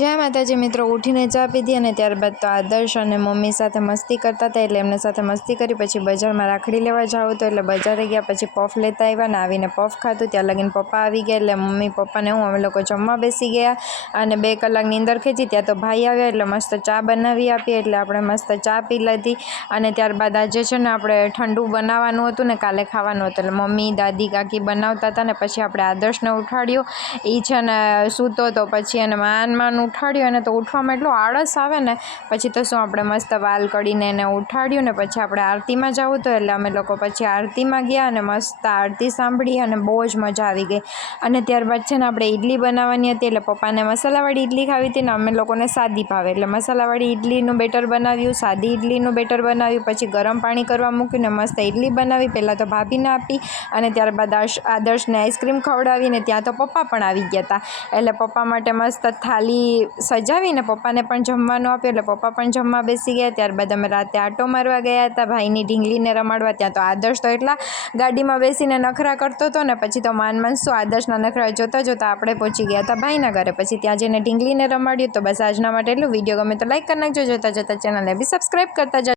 जय माताजी मित्रों, उठीने चा पीधी अने त्यारबाद तो आदर्श अने मम्मी साथे मस्ती करता था एटले एमने साथे मस्ती करी। पछी बजारमां राखड़ी लेवा जावुं तो एटले बजारे गया। पछी पफ लेता आव्या ने आवीने पफ खाधुं। त्यार लगीने पप्पा आवी गया एटले मम्मी पप्पा ने अमे लोको जमवा बेसी गया अने 2 कलाकनी नींदर खेंची। त्यां तो भाई आव्या एटले मस्त चा बनावी आपी एटले आपणे मस्त चा पी लीधी। अने त्यारबाद आजे छे ने आपणे ठंडू बनाववानुं हतुं ने काले खावानुं हतुं एटले मम्मी दादी काकी बनावता हता ने पछी आपणे आदर्शने उठाड्यो। ई छे ने सूतो तो पछी एने मान उठाड्यो अने तो उठवामां एटलो आळस आवे ने पछी तो शुं आपणे मस्त वाल करीने एने उठाड्यो ने पछी आपणे आरतीमां जावुं तो एटले अमे लोको पछी आरतीमां गया अने मस्त आरती सांभळी अने बहु ज मजा आवी गई। अने त्यारबाद छे ने आपणे इडली बनाववानी हती एटले पप्पाने मसालावाળી इडली खावी हती ने अमे लोकोने सादी भावे एटले मसालावाળી इडलीनुं बेटर बनाव्युं, सादी इडलीनुं बेटर बनाव्युं। पछी गरम पाणी करवा मूक्युं ने मस्त इडली बनावी। पहेला तो भाभीने आपी अने त्यारबाद आदर्शने आइस्क्रीम खवडावी ने त्यां तो पप्पा पण आवी गया हता एटले पप्पा माटे मस्त थाली सजावीने पप्पाने पण जमवानुं आप्युं एटले पप्पा पण जमवा बेसी गया। त्यारबाद अमे राते आटो मारवा गया हता भाईनी ढींगलीने रमाडवा। त्यां तो आदर्श तो एटला गाडीमां बेसीने नखरा करतो हतो ने पछी तो मान शुं आदर्शना नखरा जोता जोता आपणे पहोंची गया हता भाईना घरे। पछी त्यां जईने ढींगलीने रमाड्युं। तो बस आजना माटे एटલું। विडियो गमे तो लाइक करी नाखजो, जोता जोता चेनलने बी सब्सक्राइब करता जाजो।